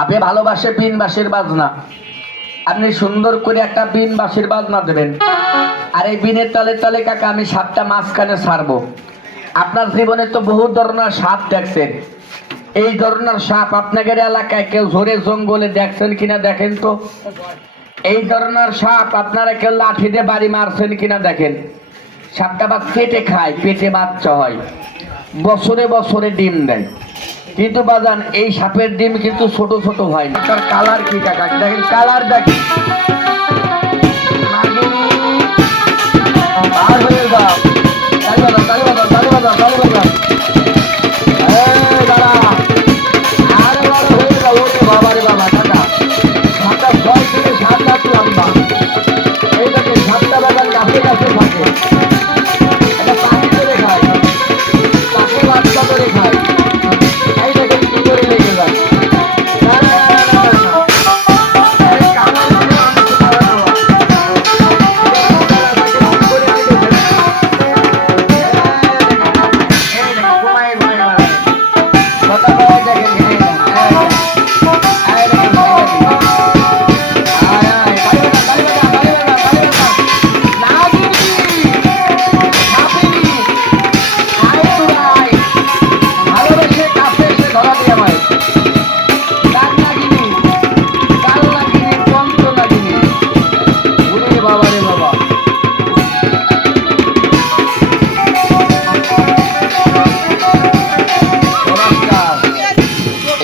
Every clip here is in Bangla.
সাপে ভালোবাসে বিন বাঁশির বাজনা। আপনি সুন্দর করে একটা বিন বাঁশির বাজনা দেবেন, আর এই বিনের তালে তালে কাকা আমি সাপটা মাঝখানে ছাড়বো। আপনার জীবনে তো বহু ধরনের সাপ দেখছেন, এই ধরনের সাপ আপনাদের এলাকায় কেউ ঝোরে জঙ্গলে দেখছেন কিনা দেখেন তো। এই ধরনের সাপ আপনারা কেউ লাঠি দিয়ে বাড়ি মারছেন কিনা দেখেন। সাপটা বা পেটে খায়, পেটে বাচ্চা হয়, বছরে বছরে ডিম দেয়। কিন্তু বাজান এই সাপের ডিম কিন্তু ছোট ছোট হয় না। তার কালার কি কাকা দেখেন, কালার দেখেন। আর হয়ে যাও, তালি বাজাও, তালি বাজাও, তালি বাজাও, তালি বাজাও। দাঁড়া, আরে বাবা হয়ে যাও, ওরে বাবা রে বাবা কাকা। সাপটা 6 থেকে 7 হাত লম্বা। এই দেখেন সাপটা বাগান গাছে গাছে থাকে, এটা পানি করে খায়, তাকে বাচ্চা করে খায়। এই দেখেন কি করে লেগে যায়।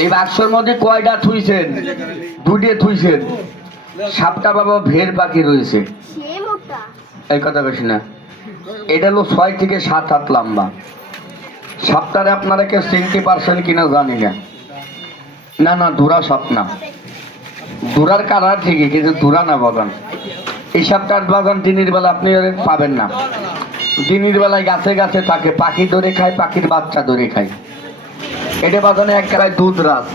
এই বাক্সের মধ্যে কয়টা থুইছেন? 2টে থুইছেন। সাপটা বাবা ভেড় পাখি রয়েছে, এই কথা কইছি না। এটা হলো 6 থেকে 7 হাত লম্বা। সাপটারে আপনারা কেউ চিনতে পারছেন কিনা জানি না। না না, ধুরা সাপ না, ধুরার কালার ঠিকই কিন্তু ধুরা না বাগান। এই সাপটার বাগান দিনের বেলা আপনি পাবেন না। দিনের বেলায় গাছে গাছে থাকে, পাখি ধরে খায়, পাখির বাচ্চা ধরে খায়। এটা বাগানে এক গালায় দুধ রাজ,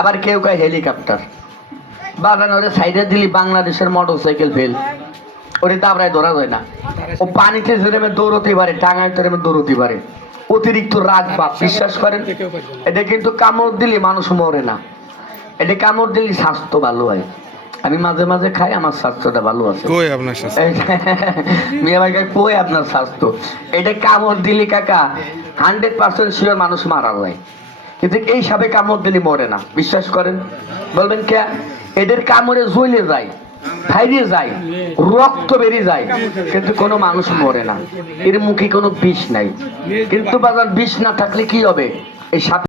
আবার কেউ খায় হেলিকপ্টার। বাগানে ওরে সাইডে দিলি বাংলাদেশের মোটর সাইকেল ফেল, ওরে দাবড়ায় ধরা যায় না। ও পানিতে যেরকম দৌড়তে পারে, টাঙায় তেরমে দৌড়তে পারে। অতিরিক্ত রাগ বাপ, বিশ্বাস করেন। এটা কিন্তু কামড় দিলে মানুষ মরে না, এটা কামড় দিলে স্বাস্থ্য ভালো হয়। আমি মাঝে মাঝে খাই, আমার স্বাস্থ্যটা ভালো আছে। মেয়ে ভাই কই আপনার স্বাস্থ্য? এটা কামড় দিলি কাকা 100% শিওর মানুষ মারা যায়, কিন্তু এই সাপে কামড় দিলে মরে না, বিশ্বাস করেন। বলবেন কে? এদের কামড়ে জ্বলে যায়, ফাইরে যায়, রক্ত বেরিয়ে যায়, কিন্তু কোনো মানুষ মরে না। এর মুখে কোনো বিষ নাই। কিন্তু বাজার বিষ না থাকলে কি হবে? এই সাপ